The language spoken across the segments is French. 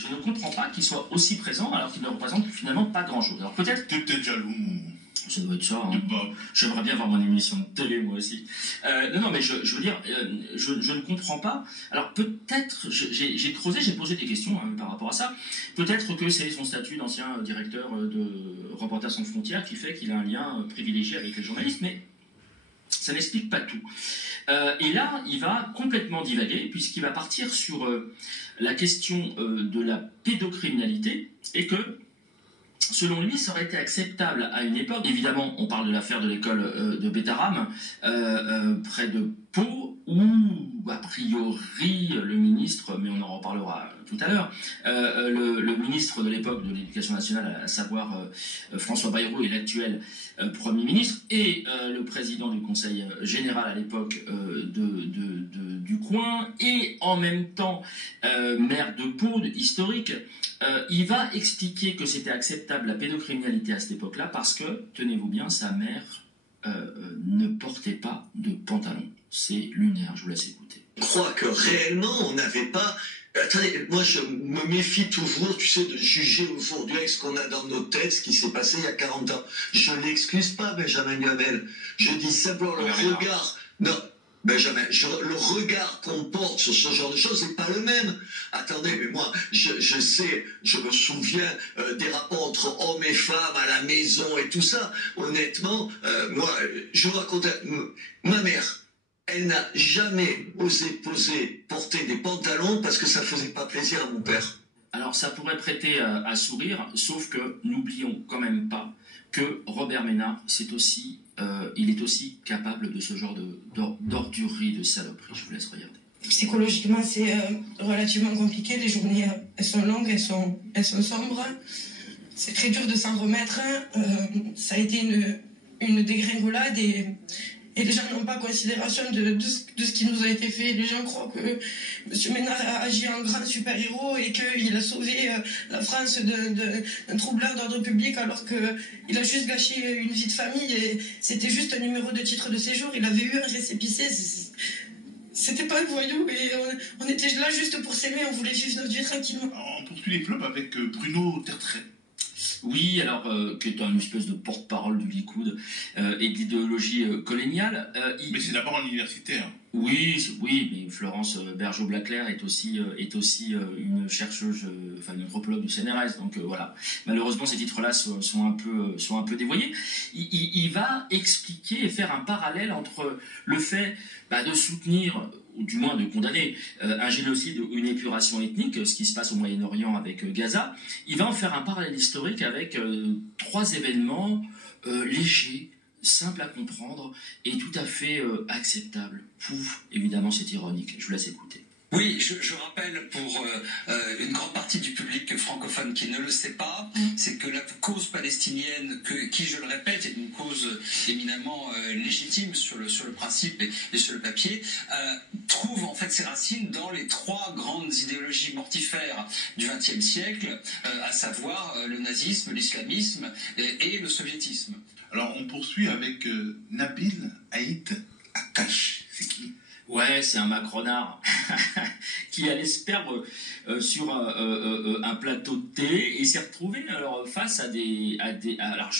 Je ne comprends pas qu'il soit aussi présent alors qu'il ne représente finalement pas grand-chose. Alors peut-être... T'es peut-être jaloux. Ça doit être ça. Hein. J'aimerais bien avoir mon émission de télé, moi aussi. Non, mais je veux dire, je ne comprends pas. Alors peut-être, j'ai creusé, j'ai posé des questions hein, par rapport à ça. Peut-être que c'est son statut d'ancien directeur de Reporters sans frontières qui fait qu'il a un lien privilégié avec les journalistes, mais ça n'explique pas tout. Et là, il va complètement divaguer, puisqu'il va partir sur la question de la pédocriminalité, et que, selon lui, ça aurait été acceptable à une époque. Évidemment, on parle de l'affaire de l'école de Bétarame, près de Pau, où, a priori, le ministre, mais on en reparlera tout à l'heure, le ministre de l'époque de l'Éducation nationale, à savoir François Bayrou, et l'actuel Premier ministre, et le président du Conseil général à l'époque du coin, et en même temps maire de Pau, historique, il va expliquer que c'était acceptable la pédocriminalité à cette époque-là parce que, tenez-vous bien, sa mère ne portait pas de pantalon. C'est lunaire, je vous laisse écouter. Je crois que réellement, on n'avait pas... Attendez, moi je me méfie toujours, tu sais, de juger aujourd'hui avec ce qu'on a dans nos têtes, ce qui s'est passé il y a 40 ans. Je n'excuse pas Benjamin Duhamel. Je dis simplement le regard... Non, Benjamin, le regard qu'on porte sur ce genre de choses n'est pas le même. Attendez, mais moi, je sais, je me souviens des rapports entre hommes et femmes à la maison et tout ça. Honnêtement, moi, je vous raconte, ma mère, elle n'a jamais osé porter des pantalons parce que ça faisait pas plaisir à mon père. Alors ça pourrait prêter à sourire, sauf que n'oublions quand même pas que Robert Ménard, il est aussi capable de ce genre d'ordurerie, de saloperie. Je vous laisse regarder. Psychologiquement, c'est relativement compliqué. Les journées, elles sont longues, elles sont sombres. C'est très dur de s'en remettre. Ça a été une dégringolade et les gens n'ont pas considération de ce qui nous a été fait. Les gens croient que M. Ménard a agi en grand super-héros et qu'il a sauvé la France d'un troublard d'ordre public alors qu'il a juste gâché une vie de famille et c'était juste un numéro de titre de séjour. Il avait eu un récépissé. C'était pas un voyou et on était là juste pour s'aimer, on voulait vivre notre vie tranquillement. On poursuit les clubs avec Bruno Tertrais. Oui, alors, qui est un espèce de porte-parole du Likoud et d'idéologie coloniale. Mais c'est d'abord un universitaire. Oui, mais Florence Bergeau-Blaclair est aussi une chercheuse, enfin une anthropologue du CNRS, donc voilà. Malheureusement, ces titres-là sont un peu dévoyés. Il va expliquer et faire un parallèle entre le fait de soutenir, ou du moins de condamner, un génocide ou une épuration ethnique, ce qui se passe au Moyen-Orient avec Gaza. Il va en faire un parallèle historique avec 3 événements légers, simple à comprendre et tout à fait acceptable. Pouf, évidemment c'est ironique, je vous laisse écouter. Oui, je rappelle pour une grande partie du public francophone qui ne le sait pas, c'est que la cause palestinienne, qui je le répète est une cause éminemment légitime sur le principe et sur le papier, trouve en fait ses racines dans les 3 grandes idéologies mortifères du XXe siècle, à savoir le nazisme, l'islamisme et le soviétisme. Alors on poursuit avec Nabil Haït Akash. C'est qui ? Ouais, c'est un macronard qui allait se perdre sur un plateau de télé et s'est retrouvé alors face à alors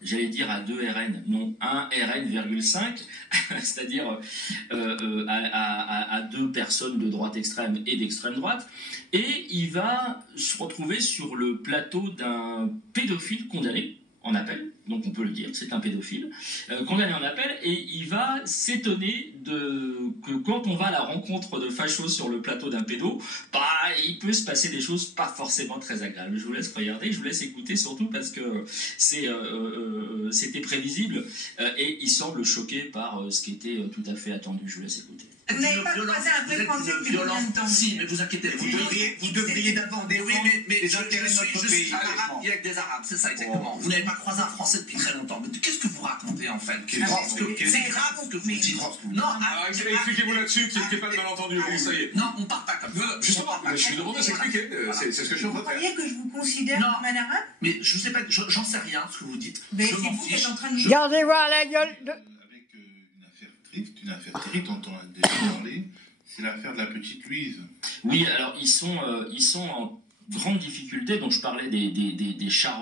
j'allais dire à 2 RN, non, 1 RN,5, c'est-à-dire à 2 personnes de droite extrême et d'extrême droite, et il va se retrouver sur le plateau d'un pédophile condamné en appel, donc on peut le dire, c'est un pédophile, condamné en appel, et il va s'étonner que quand on va à la rencontre de fachos sur le plateau d'un pédo, il peut se passer des choses pas forcément très agréables. Je vous laisse regarder, je vous laisse écouter, surtout parce que c'était prévisible, et il semble choqué par ce qui était tout à fait attendu. Je vous laisse écouter. Vous n'avez pas croisé un vrai Français depuis combien de temps? Si, mais vous inquiétez pas. Vous devriez d'abord défendre les intérêts de notre pays. Je suis arabe avec des arabes, c'est ça exactement. Vous n'avez pas croisé un Français depuis très longtemps. Mais qu'est-ce que vous racontez en fait? C'est grave ce que vous dites. Non, expliquez-vous là-dessus, qu'il n'y ait pas de malentendu. Bon, ça y est. non, on part pas comme ça. Justement, je lui demande de s'expliquer. C'est ce que je suis en train Vous de faire. croyez que je vous considère comme un arabe? Mais je sais pas, j'en sais rien ce que vous dites. Mais c'est vous qui êtes en train de nous... Gardez voir la gueule de... Avec une affaire terrible dont on a déjà parlé, c'est l'affaire de la petite Louise. Oui, alors ils sont grande difficulté, donc je parlais des chars